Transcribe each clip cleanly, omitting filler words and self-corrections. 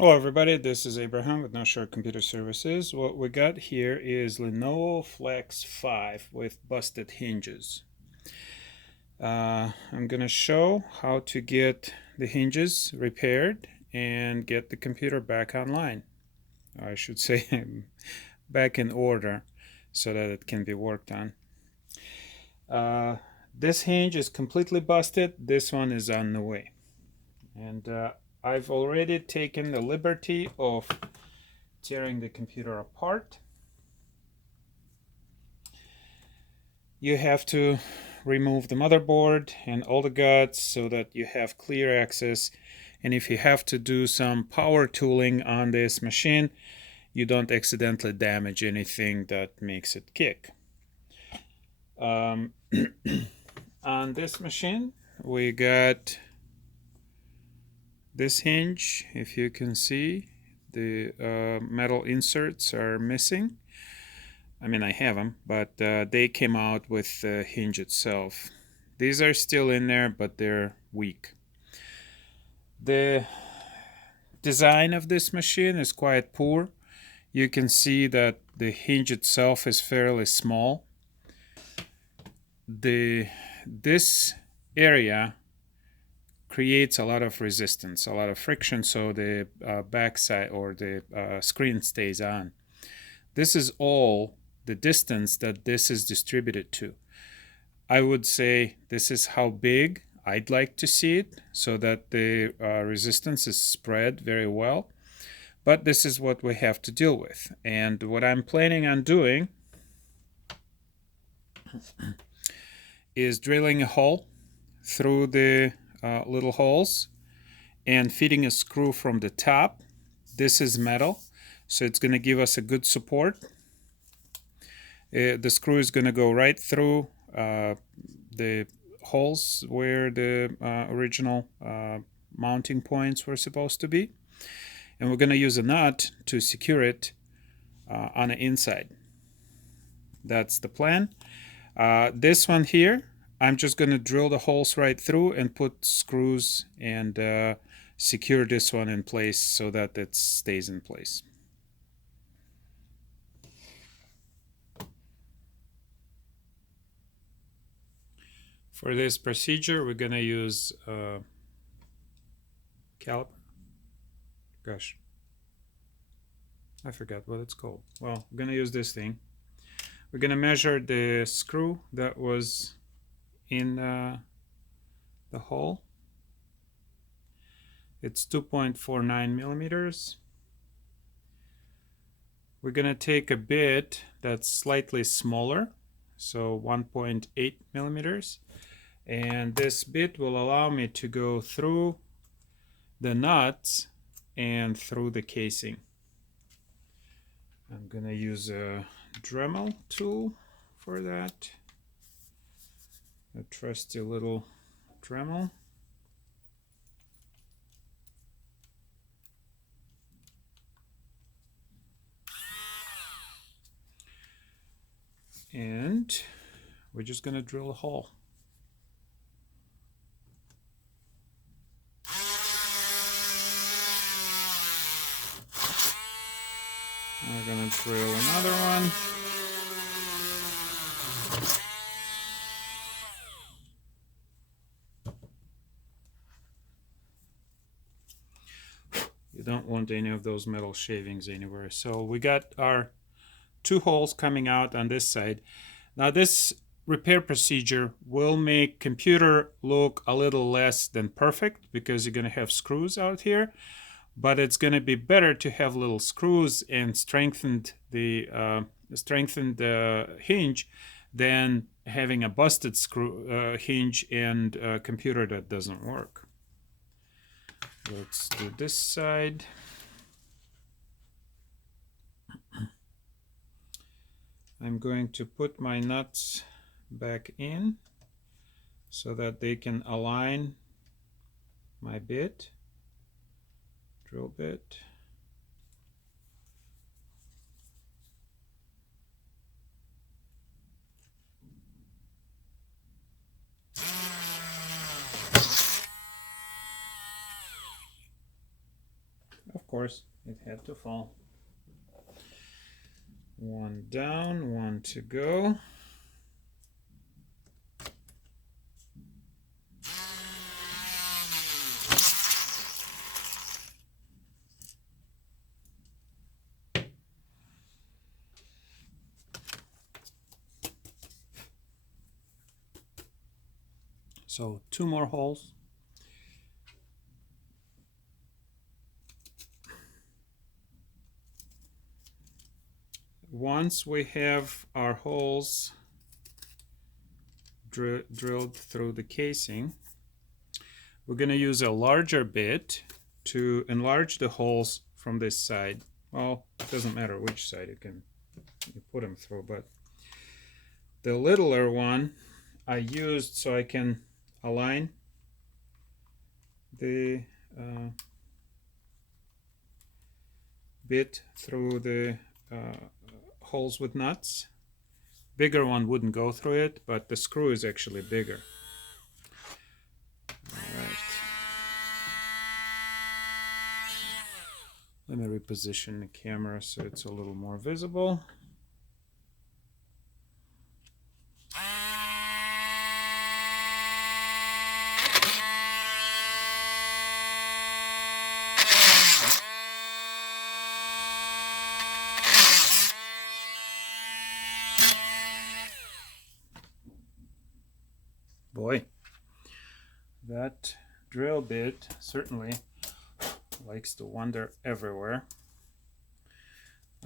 Hello everybody, this is Abraham with No Short Computer Services. What we got here is Lenovo Flex 5 with busted hinges. I'm going to show how to get the hinges repaired and get the computer back online. I should say back in order so that it can be worked on. This hinge is completely busted. This one is on the way. And I've already taken the liberty of tearing the computer apart. You have to remove the motherboard and all the guts so that you have clear access, and if you have to do some power tooling on this machine, you don't accidentally damage anything that makes it kick. On this machine we got this hinge. If you can see, the metal inserts are missing. I mean, I have them, but they came out with the hinge itself. These are still in there, but they're weak. The design of this machine is quite poor. You can see that the hinge itself is fairly small. This area creates a lot of resistance, a lot of friction, so the backside or the screen stays on. This is all the distance that this is distributed to. I would say this is how big I'd like to see it so that the resistance is spread very well. But this is what we have to deal with. And what I'm planning on doing is drilling a hole through the little holes and feeding a screw from the top. This is metal, so it's going to give us a good support. The screw is going to go right through the holes where the original mounting points were supposed to be, and we're going to use a nut to secure it on the inside. That's the plan. This one here, I'm just going to drill the holes right through and put screws and secure this one in place so that it stays in place. For this procedure, we're going to use caliper. Gosh, I forgot what it's called. Well, we're going to use this thing. We're going to measure the screw that was in the hole. It's 2.49 millimeters. We're going to take a bit that's slightly smaller, so 1.8 millimeters. And this bit will allow me to go through the nuts and through the casing. I'm going to use a Dremel tool for that. A trusty little Dremel. And we're just going to drill a hole. We're going to drill another one. You don't want any of those metal shavings anywhere. So we got our two holes coming out on this side. Now this repair procedure will make computer look a little less than perfect because you're going to have screws out here, but it's going to be better to have little screws and strengthened the hinge than having a busted screw hinge and a computer that doesn't work. Let's do this side. I'm going to put my nuts back in so that they can align my bit, drill bit. Of course, it had to fall. One down, one to go. So 2 more holes. Once we have our holes drilled through the casing, we're going to use a larger bit to enlarge the holes from this side. Well, it doesn't matter which side you put them through, but the littler one I used so I can align the bit through the holes with nuts. Bigger one wouldn't go through it, but the screw is actually bigger. Alright. Let me reposition the camera so it's a little more visible. Boy, that drill bit certainly likes to wander everywhere.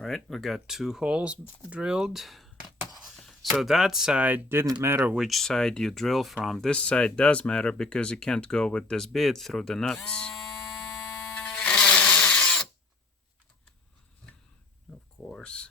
All right, we got 2 holes drilled. So that side didn't matter which side you drill from. This side does matter because you can't go with this bit through the nuts. Of course.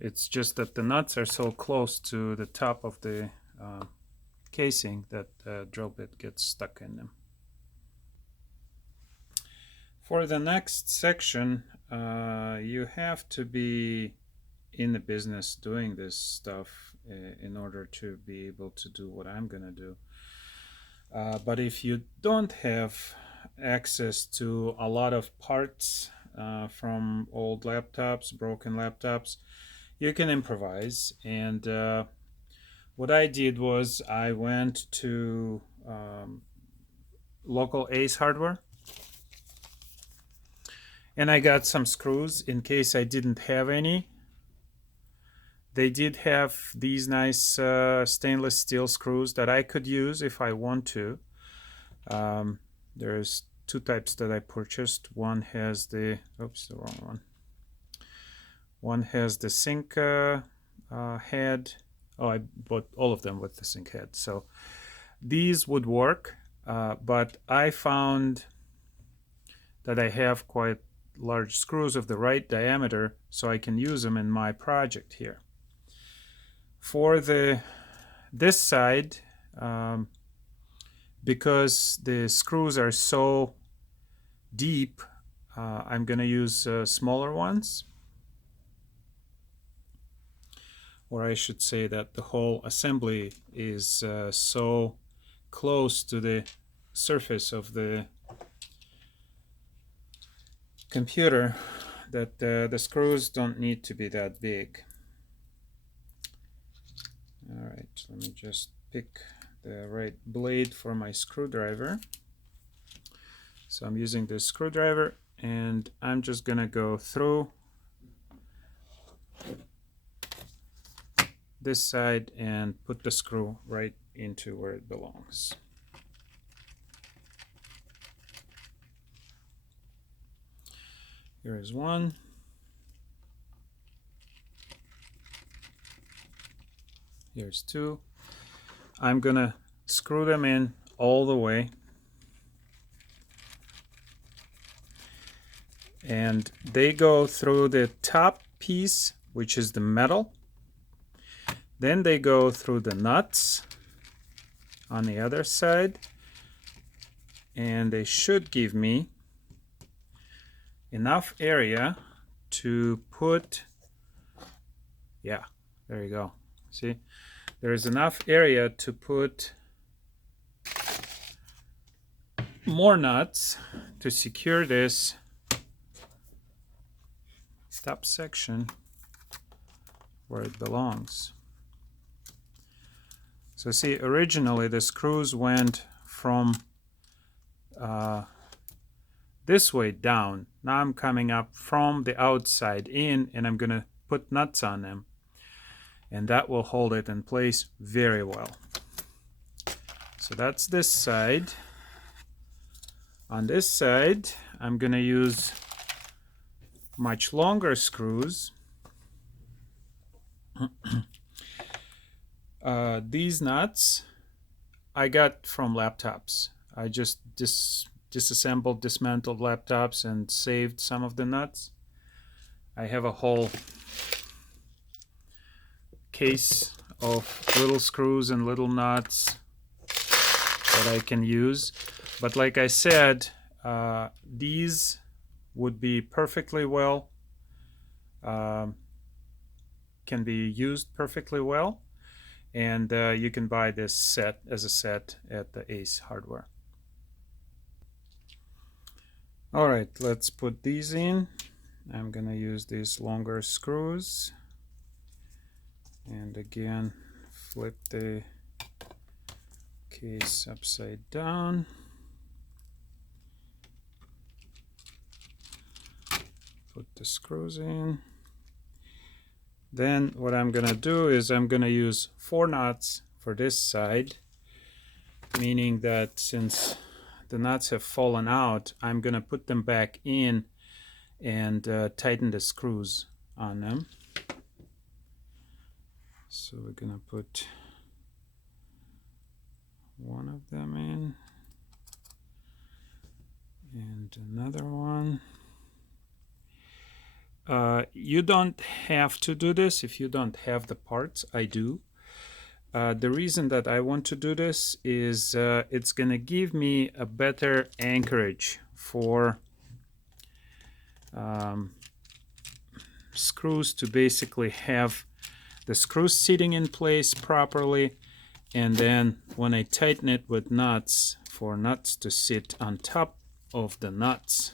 It's just that the nuts are so close to the top of the casing that the drill bit gets stuck in them. For the next section, you have to be in the business doing this stuff in order to be able to do what I'm going to do. But if you don't have access to a lot of parts from old laptops, broken laptops, you can improvise. And what I did was I went to local Ace Hardware and I got some screws in case I didn't have any. They did have these nice stainless steel screws that I could use if I want to. There's 2 types that I purchased. One has the, oops, the wrong one. One has the sink head. Oh, I bought all of them with the sink head. So these would work, but I found that I have quite large screws of the right diameter, so I can use them in my project here. For this side, because the screws are so deep, I'm going to use smaller ones. Or I should say that the whole assembly is so close to the surface of the computer that the screws don't need to be that big. All right, let me just pick the right blade for my screwdriver. So I'm using this screwdriver and I'm just gonna go through this side and put the screw right into where it belongs. Here is one. Here's 2. I'm gonna screw them in all the way. And they go through the top piece, which is the metal. Then they go through the nuts on the other side. And they should give me enough area to put, yeah, there you go. See, there is enough area to put more nuts to secure this top section where it belongs. So see, originally the screws went from this way down. Now I'm coming up from the outside in, and I'm gonna put nuts on them, and that will hold it in place very well. So that's this side. On this side, I'm gonna use much longer screws. These nuts I got from laptops. I just disassembled, dismantled laptops and saved some of the nuts. I have a whole case of little screws and little nuts that I can use. But like I said, these would be perfectly well, can be used perfectly well. And you can buy this set as a set at the Ace Hardware. All right, let's put these in. I'm gonna use these longer screws. And again, flip the case upside down. Put the screws in. Then what I'm gonna do is I'm gonna use 4 nuts for this side, meaning that since the nuts have fallen out, I'm gonna put them back in and tighten the screws on them. So we're gonna put one of them in and another one. You don't have to do this if you don't have the parts. I do. The reason that I want to do this is it's gonna give me a better anchorage for screws to basically have the screws sitting in place properly, and then when I tighten it with nuts, for nuts to sit on top of the nuts,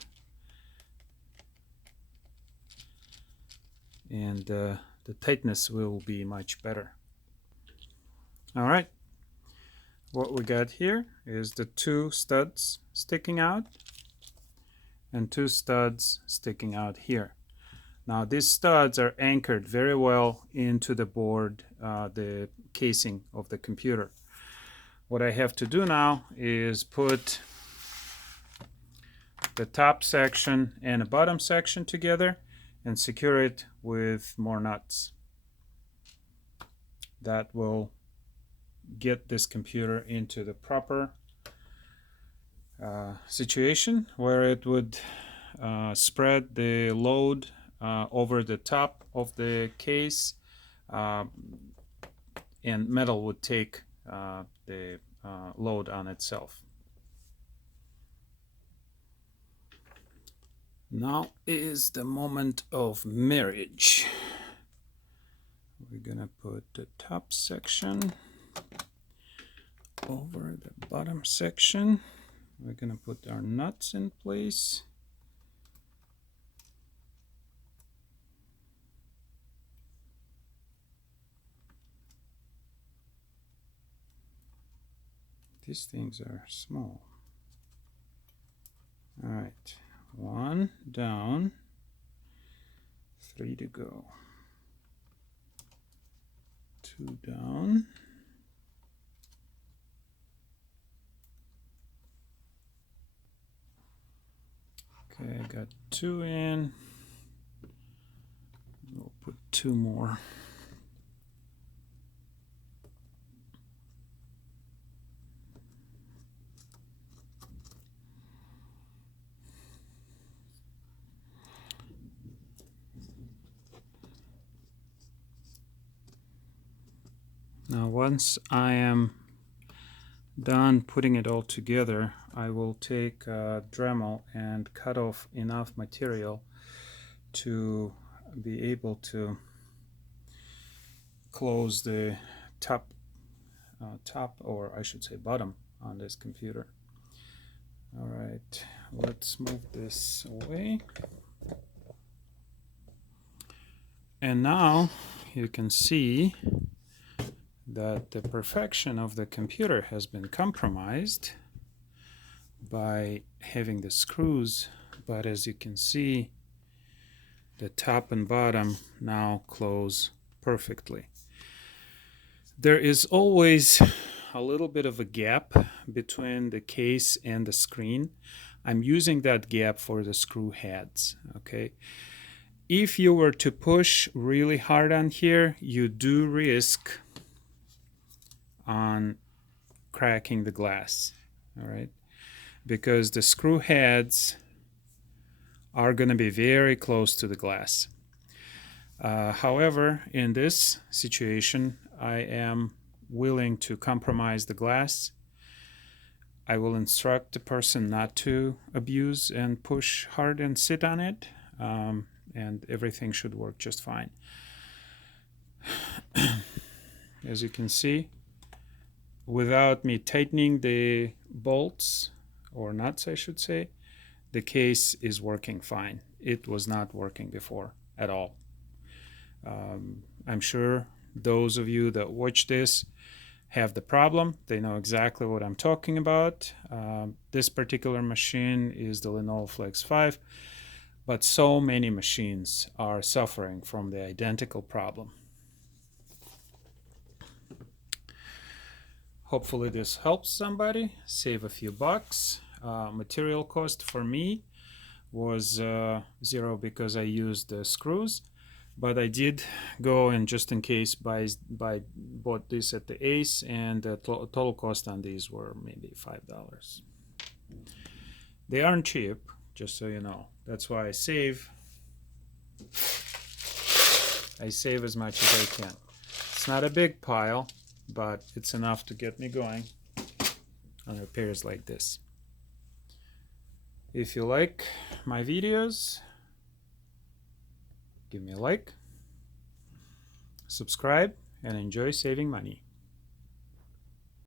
and the tightness will be much better. All right, what we got here is the 2 studs sticking out and 2 studs sticking out here. Now these studs are anchored very well into the board, the casing of the computer. What I have to do now is put the top section and the bottom section together and secure it with more nuts. That will get this computer into the proper situation where it would spread the load over the top of the case, and metal would take the load on itself. Now is the moment of marriage. We're gonna put the top section over the bottom section. We're gonna put our nuts in place. These things are small. All right, 1 down, 3 to go. 2 down. Okay, I got 2 in. We'll put 2 more. Now once I am done putting it all together, I will take a Dremel and cut off enough material to be able to close the top or I should say bottom on this computer. All right, let's move this away. And now you can see that the perfection of the computer has been compromised by having the screws, but as you can see, the top and bottom now close perfectly. There is always a little bit of a gap between the case and the screen. I'm using that gap for the screw heads, okay? If you were to push really hard on here, you do risk on cracking the glass, all right? Because the screw heads are going to be very close to the glass. However, in this situation, I am willing to compromise the glass. I will instruct the person not to abuse and push hard and sit on it, and everything should work just fine. As you can see, without me tightening the bolts, or nuts I should say, the case is working fine. It was not working before at all. I'm sure those of you that watch this have the problem. They know exactly what I'm talking about. This particular machine is the Lenovo Flex 5, but so many machines are suffering from the identical problem. Hopefully this helps somebody save a few bucks. Material cost for me was zero because I used the screws, but I did go and just in case bought this at the Ace, and the total cost on these were maybe $5. They aren't cheap, just so you know. That's why I save as much as I can. It's not a big pile, but it's enough to get me going on repairs like this. If you like my videos, give me a like, subscribe, and enjoy saving money.